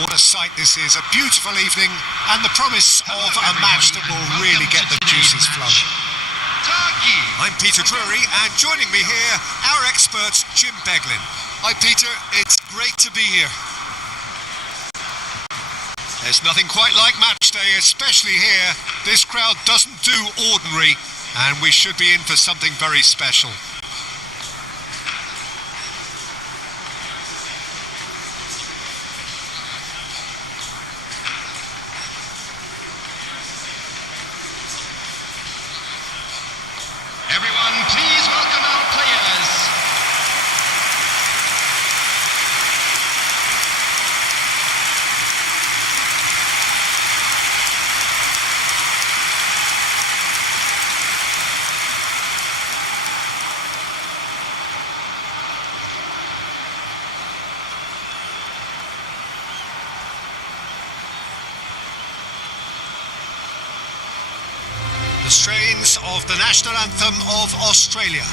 What a sight this is, a beautiful evening and the promise of a match that will really get the juices flowing. I'm Peter Drury, and joining me here, our expert Jim Beglin. Hi Peter, it's great to be here. There's nothing quite like match day, especially here. This crowd doesn't do ordinary, and we should be in for something very special. Everyone, please welcome our players. The strains of the national anthem of Australia.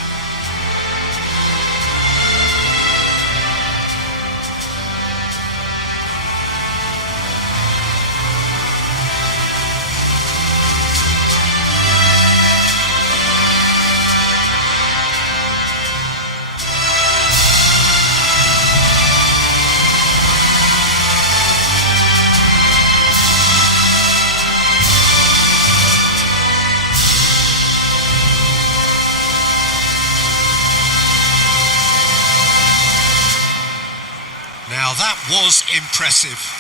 Now that was impressive.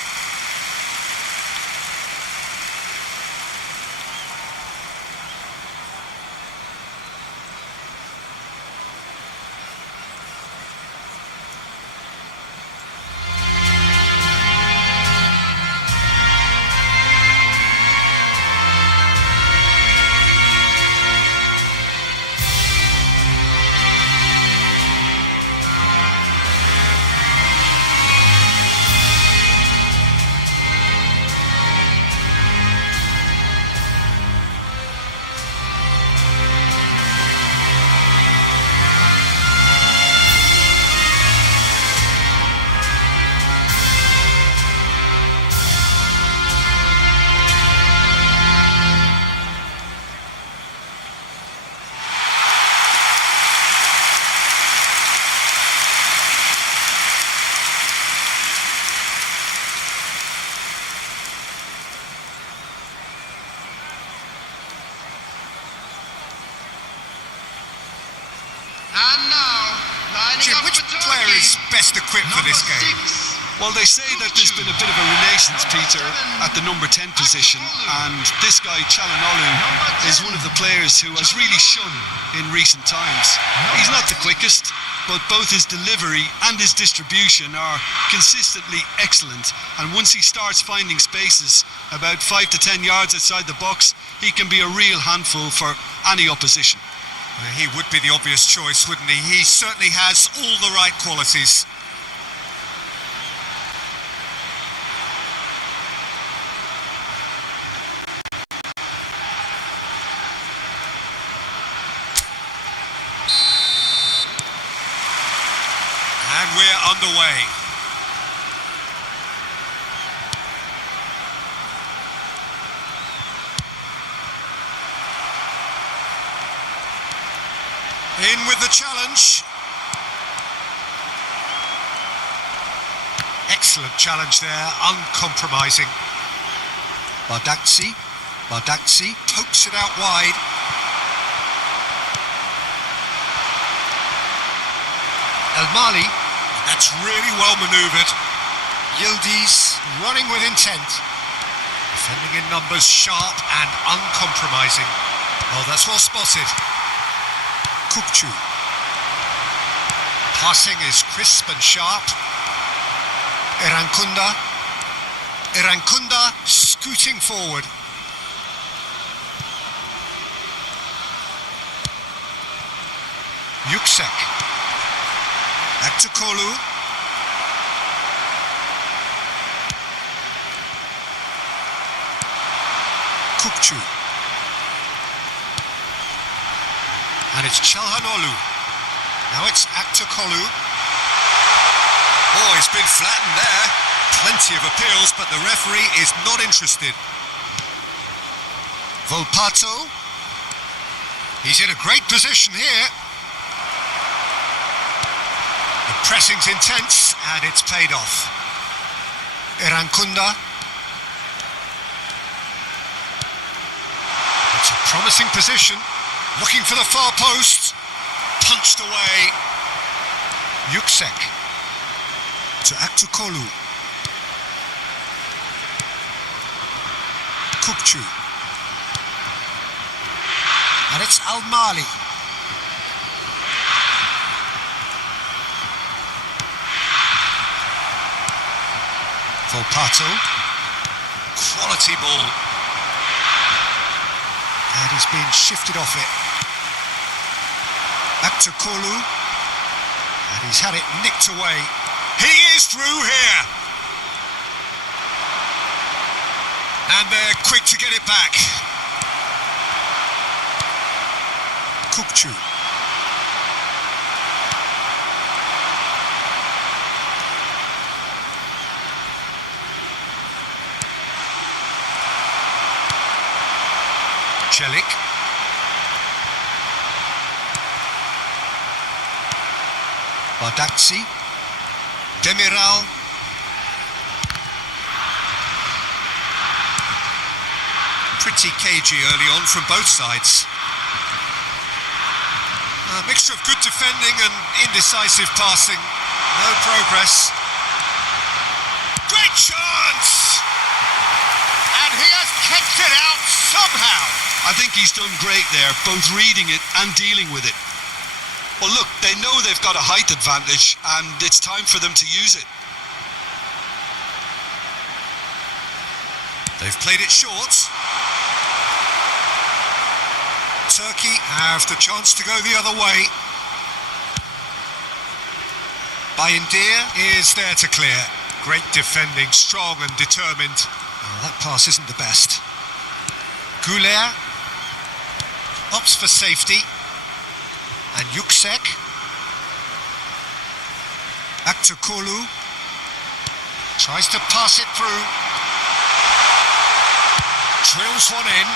And now, lining Jim, up which for player Turkey, is best equipped for this number game? 6. Well, they say that there's been a bit of a renaissance, Peter, at the number 10 position, and this guy, Çalhanoğlu, is one of the players who has really shone in recent times. He's not the quickest, but both his delivery and his distribution are consistently excellent, and once he starts finding spaces about 5 to 10 yards outside the box, he can be a real handful for any opposition. He would be the obvious choice, wouldn't he? He certainly has all the right qualities. And we're underway. In with the challenge. Excellent challenge there, uncompromising. Bardakci pokes it out wide. El Mali, that's really well manoeuvred. Yildiz running with intent. Defending in numbers, sharp and uncompromising. Oh, that's well spotted. Kukçu. Passing is crisp and sharp. Irankunda scooting forward. Yüksek. Back to Kolu. Kukçu. And it's Çalhanoğlu. Now it's Aktakolu. Oh, he's been flattened there. Plenty of appeals, but the referee is not interested. Volpato. He's in a great position here. The pressing's intense, and it's paid off. Irankunda. It's a promising position. Looking for the far post. Punched away. Yuksek. To Aktukolu. Kukcu. And it's Al-Mali. Volpato. Quality ball. And he's been shifted off it. Back to Kolu. And he's had it nicked away. He is through here. And they're quick to get it back. Kukcu. Celik. Bardakci. Demiral. Pretty cagey early on from both sides. A mixture of good defending and indecisive passing. No progress. Great chance! And he has kicked it out somehow. I think he's done great there, both reading it and dealing with it. Well, look, they know they've got a height advantage, and it's time for them to use it. They've played it short. Turkey have the chance to go the other way. Bayindir is there to clear. Great defending, strong and determined. Oh, that pass isn't the best. Goulet opts for safety. And Yuksek. Back to Kolu. Tries to pass it through. Drills one in.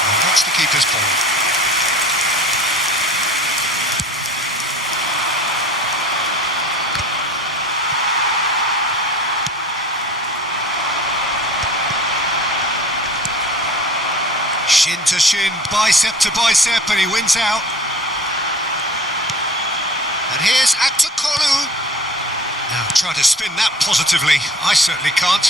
And that's the keeper's ball. Shin to shin, bicep to bicep, and he wins out. And here's Aktukolu. Now try to spin that positively. I certainly can't.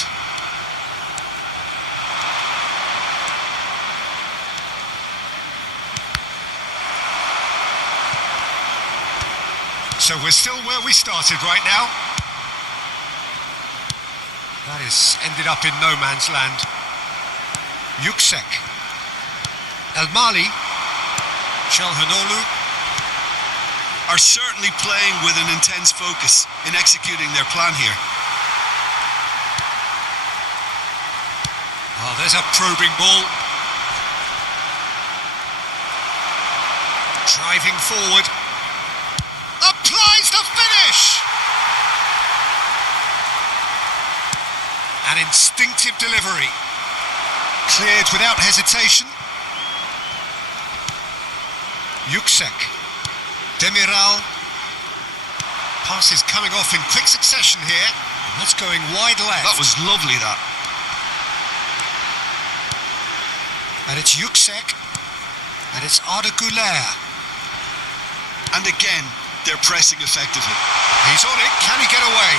So we're still where we started right now. That has ended up in no man's land. Yuksek. Al-Mali. Çalhanoğlu. Are certainly playing with an intense focus in executing their plan here. Oh, there's a probing ball. Driving forward. Applies the finish! An instinctive delivery. Cleared without hesitation. Yuksek. Demiral. Pass is coming off in quick succession here. And that's going wide left. That was lovely, that. And it's Yuksek. And it's Arda Güler. And again, they're pressing effectively. He's on it. Can he get away?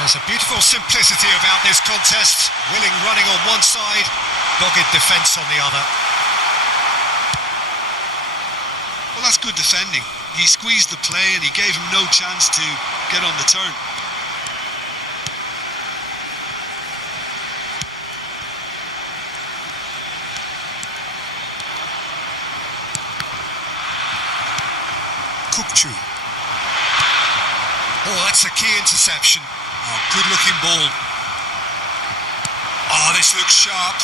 There's a beautiful simplicity about this contest. Willing running on one side, dogged defence on the other. Well, that's good defending. He squeezed the play and he gave him no chance to get on the turn. Kukcu. Oh, that's a key interception. Oh, good-looking ball. Oh, this looks sharp.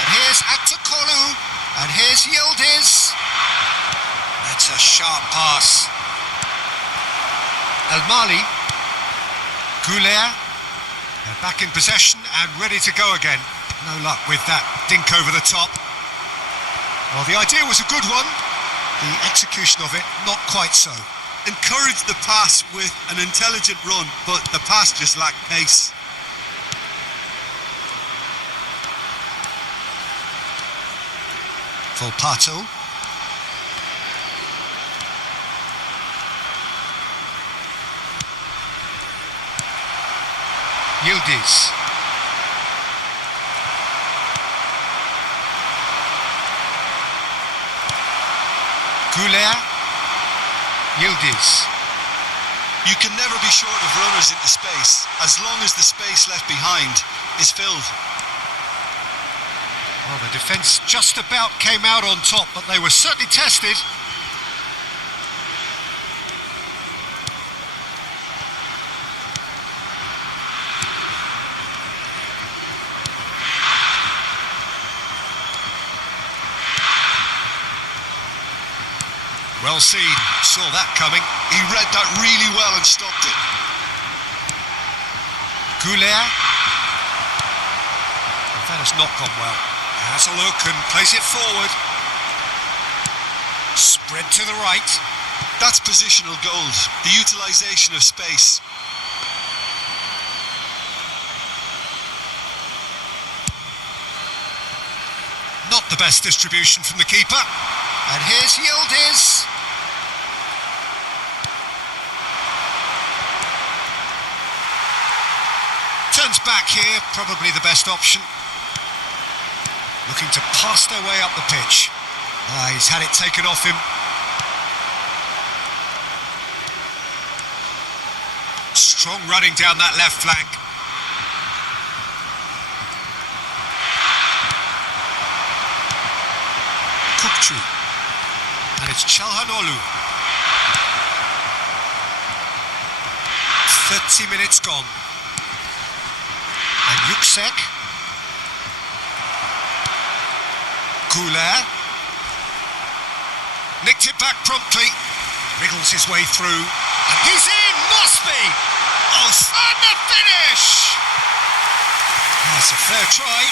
And here's Aktukolu. And here's Yildiz. That's a sharp pass. El Mali. Goulet. They're back in possession and ready to go again. No luck with that dink over the top. Well, the idea was a good one. The execution of it, not quite so. Encouraged the pass with an intelligent run, but the pass just lacked pace. Volpato. Yildiz. Goulet. Yildiz. You can never be short of runners into space, as long as the space left behind is filled. Well, the defence just about came out on top, but they were certainly tested. Well seen, saw that coming. He read that really well and stopped it. Goulet. That has not gone well. Has a look and plays it forward. Spread to the right. That's positional gold, the utilisation of space. Not the best distribution from the keeper. And here's Yildiz. Turns back here, probably the best option. Looking to pass their way up the pitch. He's had it taken off him. Strong running down that left flank. Kukçu. And it's Çalhanoğlu. 30 minutes gone. And Yüksek. Goulet. Nicked it back promptly. Wriggles his way through. And he's in! Must be! Oh, and the finish! That's a fair try,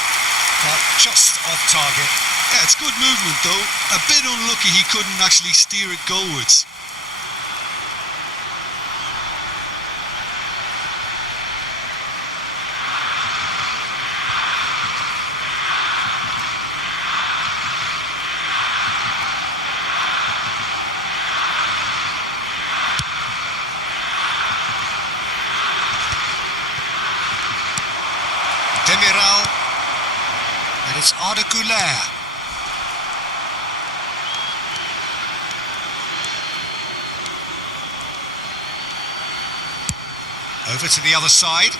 but just off target. Yeah, it's good movement though. A bit unlucky he couldn't actually steer it goalwards. Demiral, and it's Arda Güler. Over to the other side.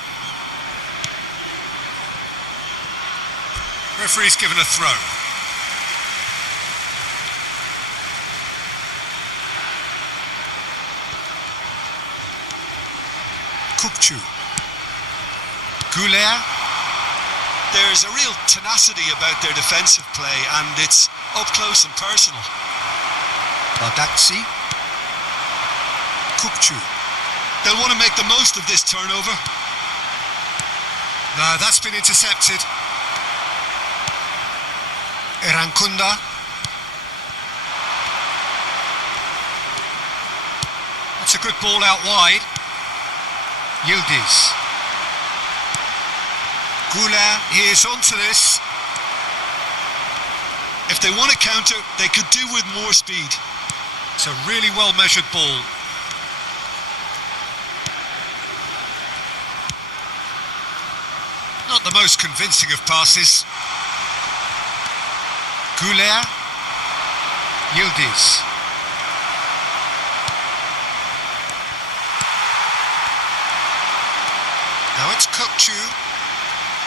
Referee's given a throw. Kukçu. Goulet. There's a real tenacity about their defensive play, and it's up close and personal. Bardakçı. Kukçu. They'll want to make the most of this turnover. No, that's been intercepted. Erankunda. That's a good ball out wide. Yildiz. Goulet, he is onto this. If they want to counter, they could do with more speed. It's a really well measured ball. Not the most convincing of passes. Goulet. Yildiz. Now it's Kukçu.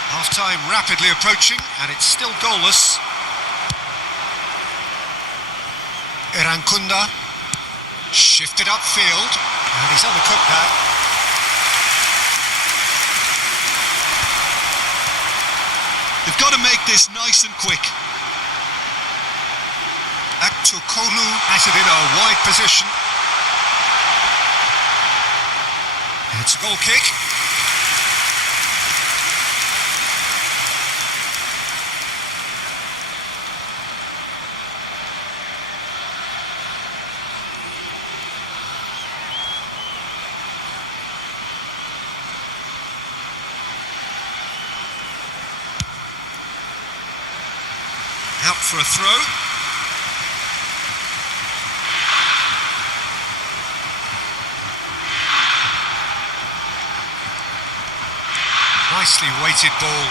Half-time rapidly approaching, and it's still goalless. Erankunda. Shifted upfield, and he's undercooked that. They've got to make this nice and quick. Aktukolu has it in a wide position. It's a goal kick. Out for a throw. Nicely weighted ball.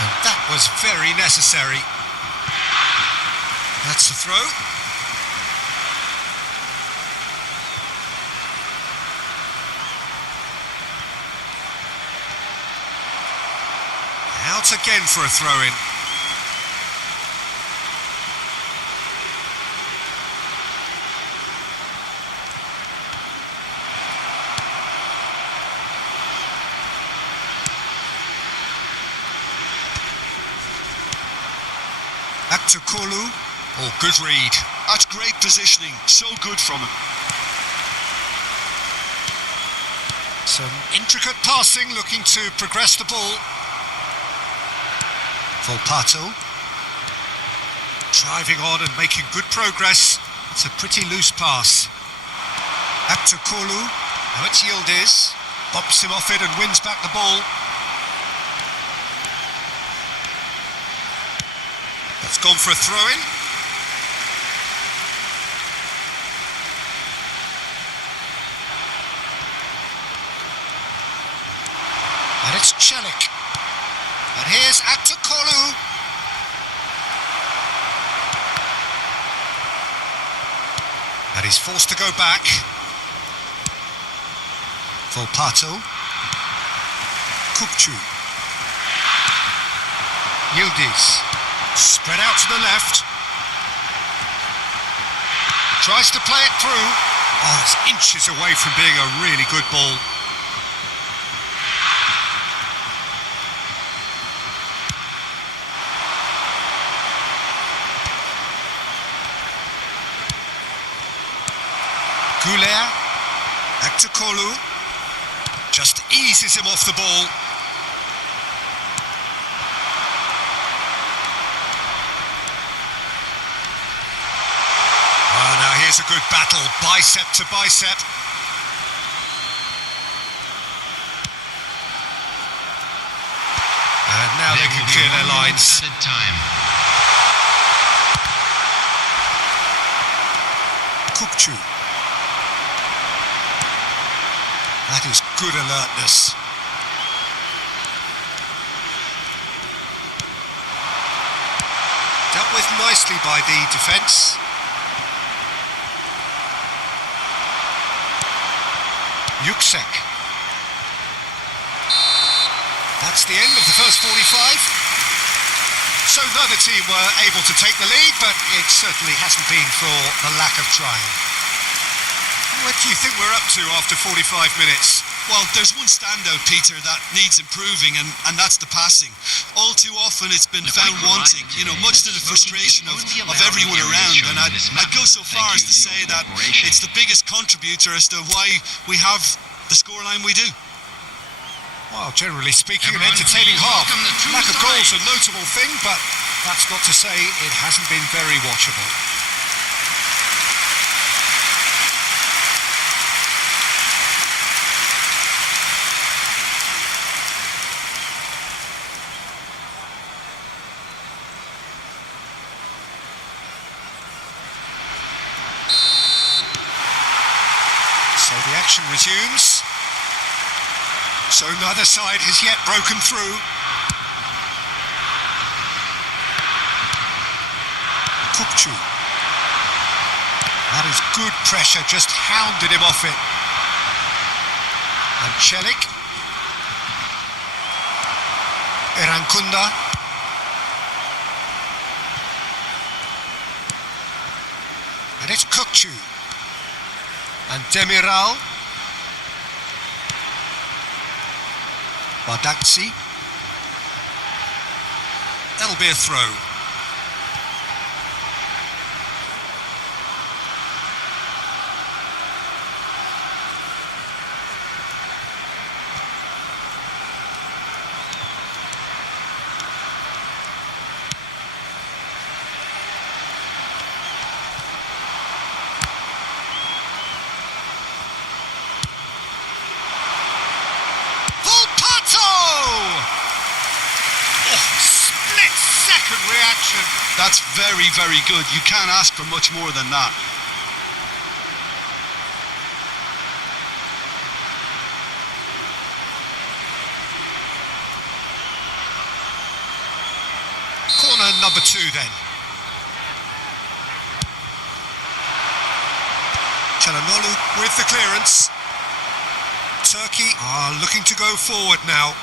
And that was very necessary. That's the throw. Out again for a throw-in. Aktukolu. Oh, good read. That's great positioning. So good from him. Some intricate passing, looking to progress the ball. Volpato. Driving on and making good progress. It's a pretty loose pass. Aktukolu. Now it's Yildiz. Bops him off it and wins back the ball. That's gone for a throw-in. And it's Celik. And here's Aktukolu. And he's forced to go back. Volpato. Kupchu. Yildiz. Spread out to the left. Tries to play it through. Oh, it's inches away from being a really good ball. Goulet. Aktukolu. Just eases him off the ball. Now here's a good battle, bicep to bicep. And now they can clear their lines. Added time. Kupchu. That is good alertness. Dealt with nicely by the defence. Yuksek. That's the end of the first 45. So neither team were able to take the lead, but it certainly hasn't been for the lack of trying. What do you think we're up to after 45 minutes? Well, there's one standout, Peter, that needs improving, and that's the passing. All too often it's been found wanting, much to the frustration of everyone around. And I'd go so far as to say that it's the biggest contributor as to why we have the scoreline we do. Well, generally speaking, an entertaining half. Lack of goals a notable thing, but that's not to say it hasn't been very watchable. So the action resumes. So neither side has yet broken through. Kupchu. That is good pressure, just hounded him off it. And Celik. Irankunda. And it's Kupchu. And Demiral. Bardakci. That'll be a throw. second reaction. That's very, very good. You can't ask for much more than that. Corner number 2 then. Çalhanoğlu with the clearance. Turkey are looking to go forward now.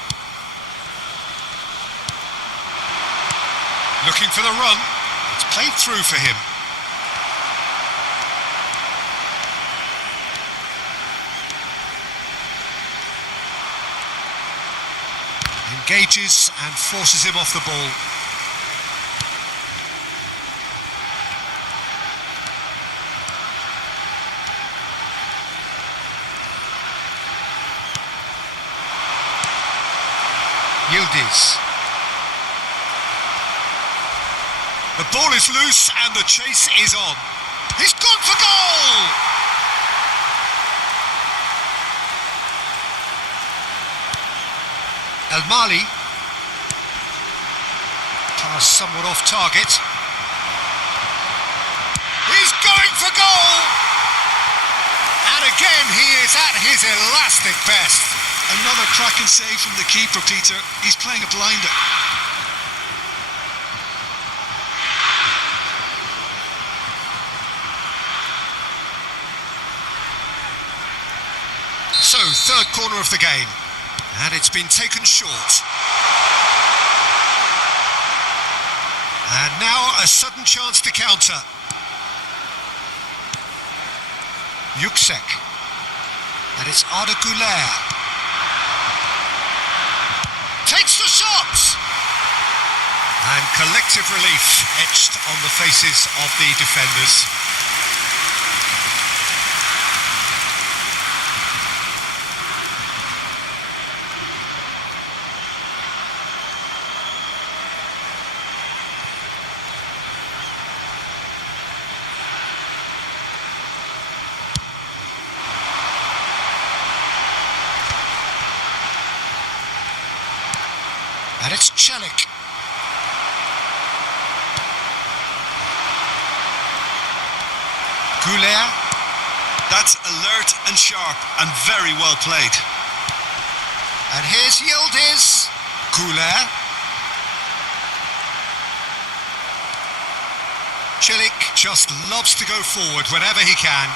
Looking for the run. It's played through for him. Engages and forces him off the ball. Yildiz. The ball is loose and the chase is on. He's gone for goal! El Mali. Pass somewhat off target. He's going for goal! And again he is at his elastic best. Another cracking save from the keeper, Peter. He's playing a blinder. So, third corner of the game. And it's been taken short. And now a sudden chance to counter. Yüksek. And it's Arda Güler. Takes the shot! And collective relief etched on the faces of the defenders. And it's Çelik. Güler. That's alert and sharp and very well played. And here's Yildiz. Güler. Çelik just loves to go forward whenever he can.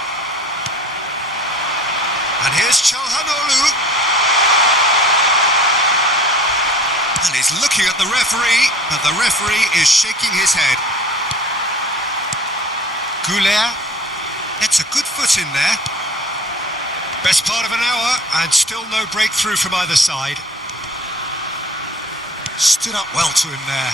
And here's Çalhanoğlu. And he's looking at the referee, but the referee is shaking his head. Güler gets a good foot in there. Best part of an hour, and still no breakthrough from either side. Stood up well to him there.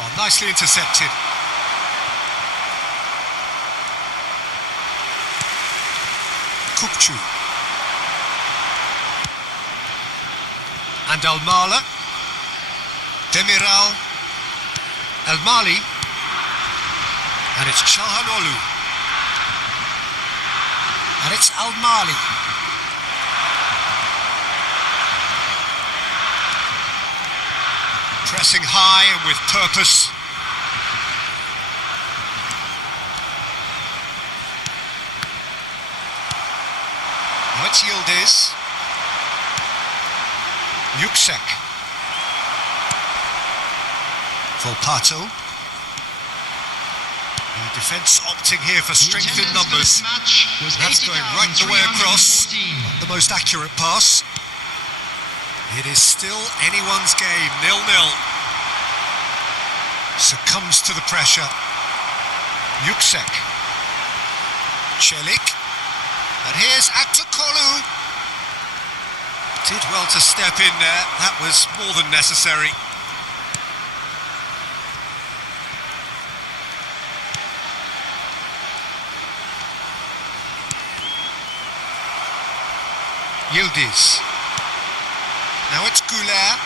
Oh, nicely intercepted. Kukçu. And Almala. Demiral. El Mali. And it's Çalhanoğlu. And it's Al Mali. Pressing high and with purpose. Now it's Yildiz. Yüksek. Volpato. The defence opting here for strength in numbers. That's going right the way across. Not the most accurate pass. It is still anyone's game, 0-0. Succumbs to the pressure. Yüksek. Çelik. And here's Aktürkoğlu. Did well to step in there. That was more than necessary. Yildiz. Now it's Güler.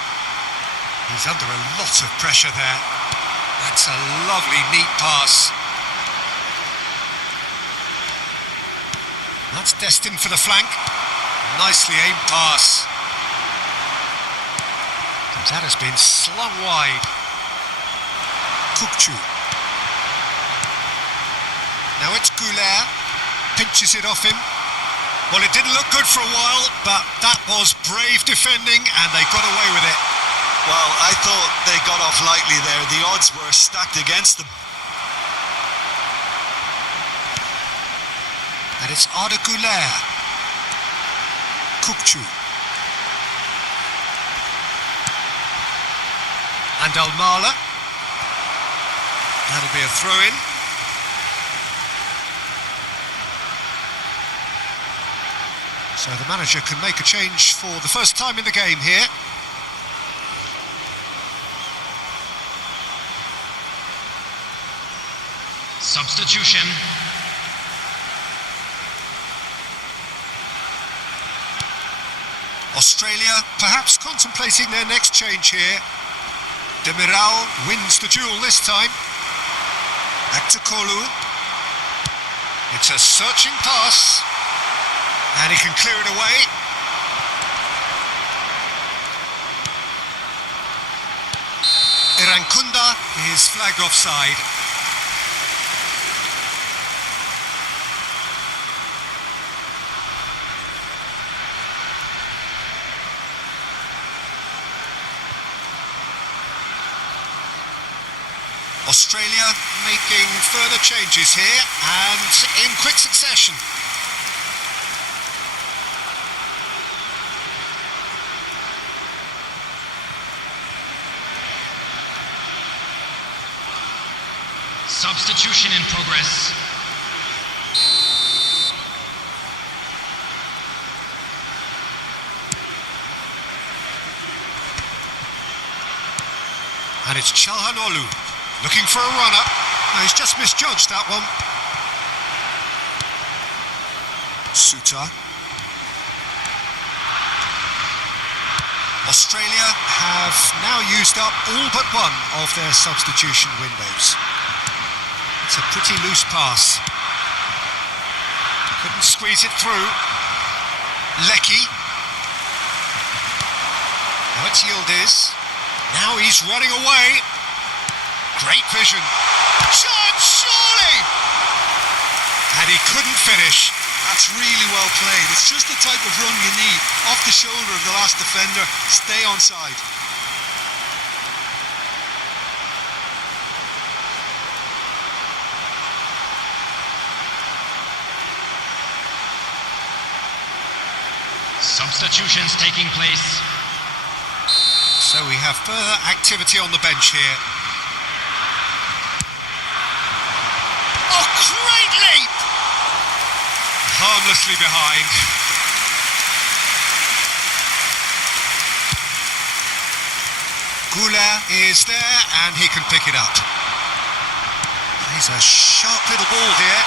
He's under a lot of pressure there. That's a lovely, neat pass. That's destined for the flank. Nicely aimed pass. And that has been slung wide. Kukcu. Now it's Goulet. Pinches it off him. Well, it didn't look good for a while, but that was brave defending and they got away with it. Well, I thought they got off lightly there. The odds were stacked against them. And it's Arda Goulet. Kukcu. And Almala. That'll be a throw-in. So the manager can make a change for the first time in the game here. Substitution. Australia perhaps contemplating their next change here. Demiral wins the duel this time. Back to Kolu. It's a searching pass. And he can clear it away. Irankunda is flagged offside. Australia making further changes here and in quick succession. Substitution in progress. And it's Çalhanoğlu looking for a runner. No, he's just misjudged that one. Suter. Australia have now used up all but one of their substitution windows. It's a pretty loose pass. Couldn't squeeze it through. Lecky. Now it's Yildiz. Now he's running away. Great vision. Chance, surely! And he couldn't finish. That's really well played. It's just the type of run you need. Off the shoulder of the last defender. Stay onside. Substitutions taking place. So we have further activity on the bench here. Oh, great leap! Harmlessly behind. Goulet is there and he can pick it up. He's a sharp little ball here.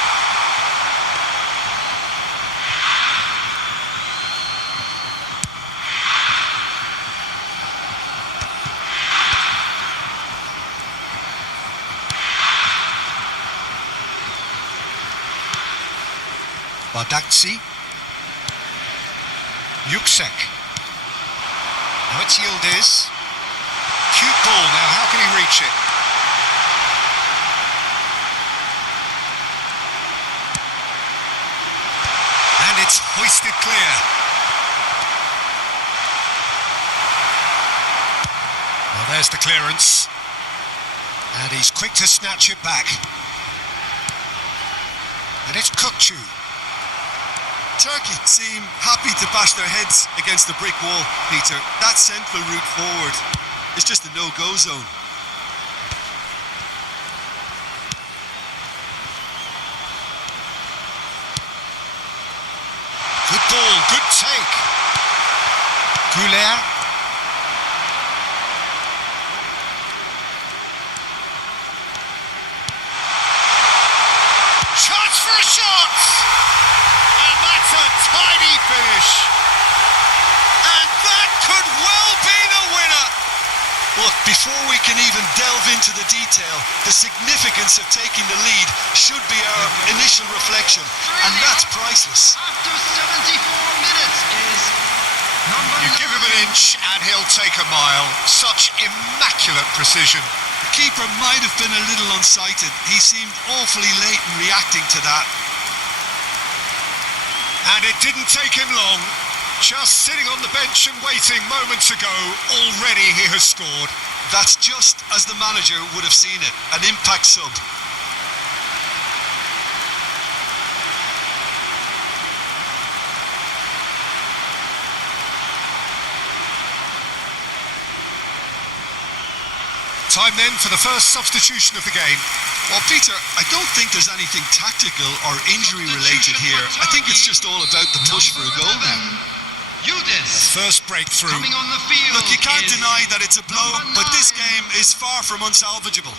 Bardakci. Yüksek. Now it's Yildiz. Cute ball now, how can he reach it? And it's hoisted clear. Well, there's the clearance. And he's quick to snatch it back. And it's Kukcu. Turkey seem happy to bash their heads against the brick wall, Peter. That central route forward is just a no-go zone. Good ball, good take. Goulet. Chance for a shot! And that's a tidy finish. And that could well be the winner. Look, before we can even delve into the detail, the significance of taking the lead should be our initial reflection, and that's priceless. After 74 minutes is number You give him an inch and he'll take a mile. Such immaculate precision. The keeper might have been a little unsighted. He seemed awfully late in reacting to that. And it didn't take him long. Just sitting on the bench and waiting moments ago, already he has scored. That's just as the manager would have seen it, an impact sub. Time then for the first substitution of the game. Well, Peter, I don't think there's anything tactical or injury related here. I think it's just all about the push for a goal now. First breakthrough. coming on the field. Look, you can't is deny that it's a blow, number but this 9. game is far from unsalvageable.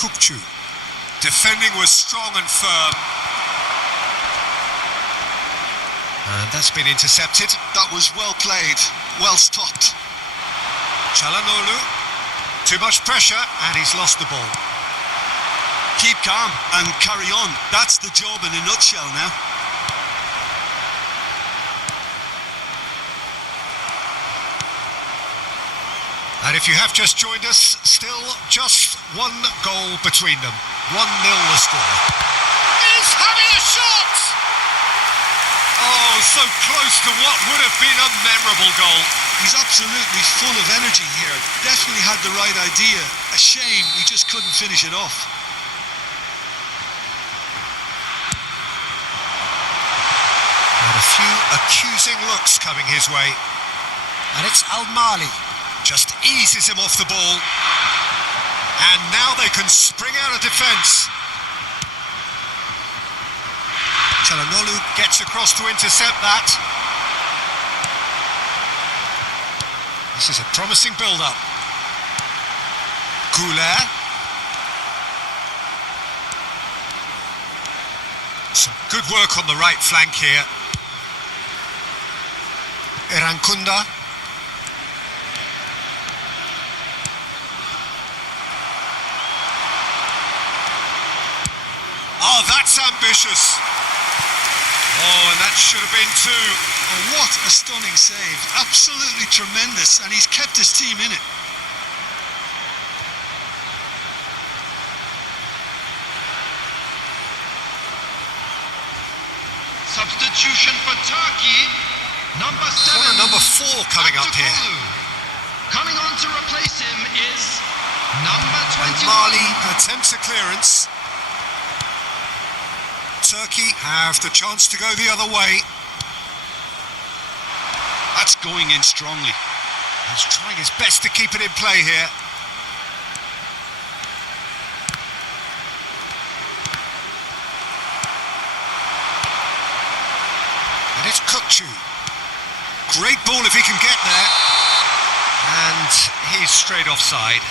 Kukcu. Defending was strong and firm. And that's been intercepted. That was well played, well stopped. Çalhanoğlu. Too much pressure and he's lost the ball. Keep calm and carry on. That's the job in a nutshell now. And if you have just joined us, still just one goal between them. 1-0 the score. He's having a shot! Oh, so close to what would have been a memorable goal. He's absolutely full of energy here. Definitely had the right idea. A shame he just couldn't finish it off. And a few accusing looks coming his way. And it's Al-Mali. Just eases him off the ball. And now they can spring out of defence. Çalhanoğlu gets across to intercept that. This is a promising build-up. Goulet. Some good work on the right flank here. Erankunda. Oh, that's ambitious. Oh, and that should have been 2. Oh, what a stunning save. Absolutely tremendous, and he's kept his team in it. Substitution for Turkey. Number 7. Corner number 4 coming up here. Abdulkalu. Coming on to replace him is number 21. Mali attempts a clearance. Turkey have the chance to go the other way. That's going in strongly. He's trying his best to keep it in play here. And it's Kukcu. Great ball if he can get there. And he's straight offside.